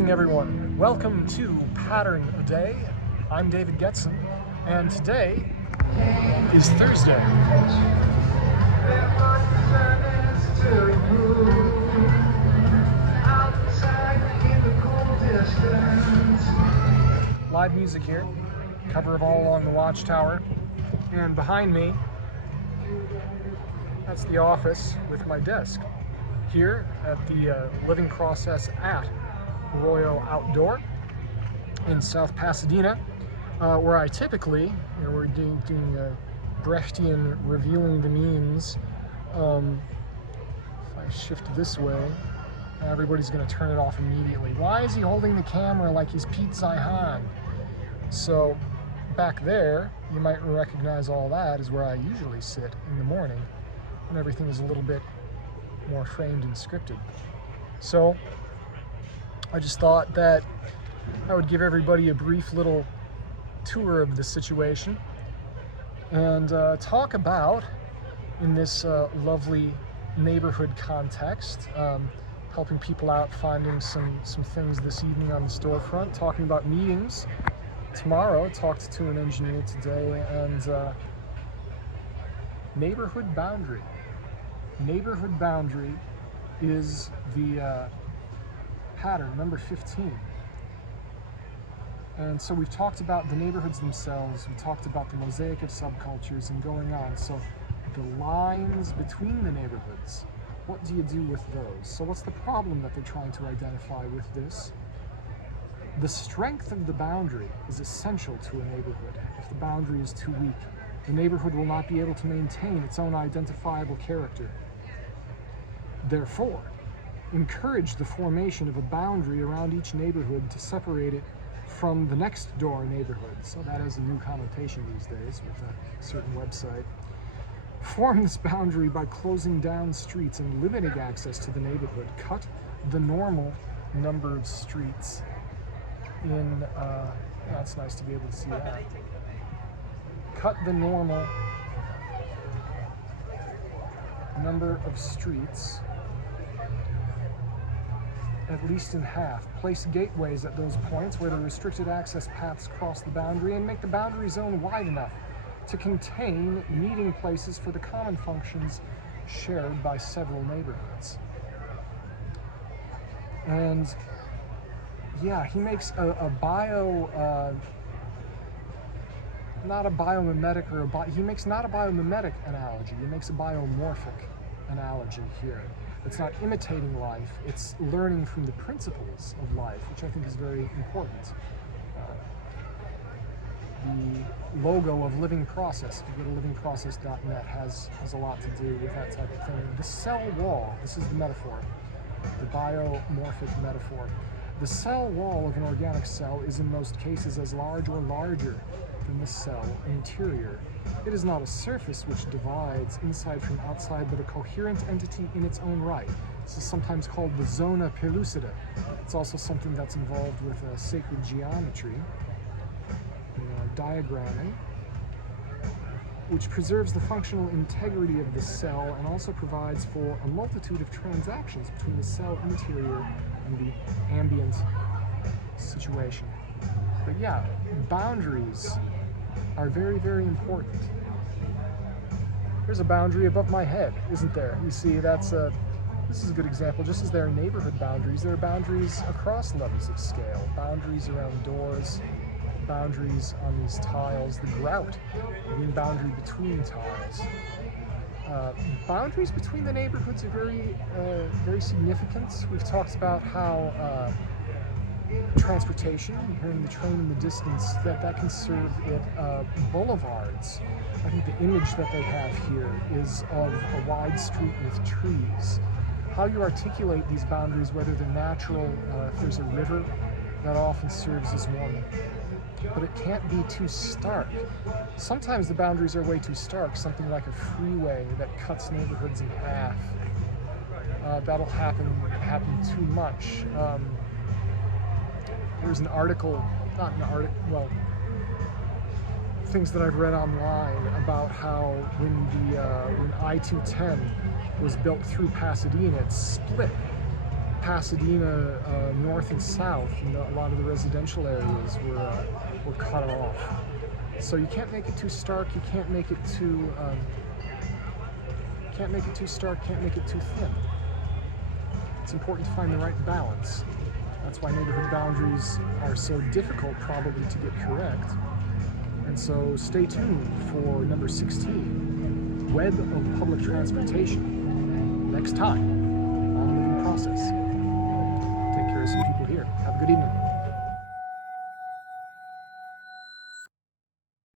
evening, everyone. Welcome to Pattern a Day. I'm David Getson, and today is Thursday. Live music here, cover of All Along the Watchtower, and behind me, that's the office with my desk. Here at the living process at Royal Outdoor in South Pasadena, where I typically, we're doing Brechtian revealing the means. If I shift this way, everybody's going to turn it off immediately. Why is he holding the camera like he's Pete Zihan? So back there, you might recognize all that is where I usually sit in the morning when everything is a little bit more framed and scripted. So I just thought that I would give everybody a brief little tour of the situation and talk about, in this lovely neighborhood context, helping people out, finding some things this evening on the storefront, talking about meetings tomorrow. Talked to an engineer today, and neighborhood boundary. Neighborhood boundary is the pattern, number 15. And so we've talked about the neighborhoods themselves, we talked about the mosaic of subcultures and going on. So the lines between the neighborhoods, what do you do with those? So what's the problem that they're trying to identify with this? The strength of the boundary is essential to a neighborhood. If the boundary is too weak, the neighborhood will not be able to maintain its own identifiable character. Therefore, encourage the formation of a boundary around each neighborhood to separate it from the next door neighborhood. So that has a new connotation these days with a certain website. Form this boundary by closing down streets and limiting access to the neighborhood. Cut the normal number of streets in, it's nice to be able to see that. Cut the normal number of streets at least in half. Place gateways at those points where the restricted access paths cross the boundary, and make the boundary zone wide enough to contain meeting places for the common functions shared by several neighborhoods. And yeah, he makes not a biomimetic he makes not a biomimetic analogy, he makes a biomorphic analogy here. It's not imitating life, it's learning from the principles of life, which I think is very important. The logo of Living Process, if you go to livingprocess.net, has a lot to do with that type of thing. The cell wall, this is the metaphor, the biomorphic metaphor. The cell wall of an organic cell is in most cases as large or larger than the cell interior. It is not a surface which divides inside from outside, but a coherent entity in its own right. This is sometimes called the zona pellucida. It's also something that's involved with sacred geometry, diagramming, which preserves the functional integrity of the cell and also provides for a multitude of transactions between the cell interior and the ambient situation. But yeah, boundaries are very, very important. There's a boundary above my head, isn't there? You see, this is a good example. Just as there are neighborhood boundaries, there are boundaries across levels of scale. Boundaries around doors, boundaries on these tiles, the grout being boundary between tiles. Boundaries between the neighborhoods are very significant. We've talked about how transportation, hearing the train in the distance, that can serve at boulevards. I think the image that they have here is of a wide street with trees. How you articulate these boundaries, whether they're natural, if there's a river, that often serves as one. But it can't be too stark. Sometimes the boundaries are way too stark, something like a freeway that cuts neighborhoods in half. That'll happen too much. There's an article, things that I've read online about how when I-210 was built through Pasadena, it split Pasadena, north and south, a lot of the residential areas were cut off. So you can't make it too stark. You can't make it too stark. Can't make it too thin. It's important to find the right balance. That's why neighborhood boundaries are so difficult, probably, to get correct. And so stay tuned for number 16, Web of Public Transportation, next time on Living Process. Take care of some people here. Have a good evening.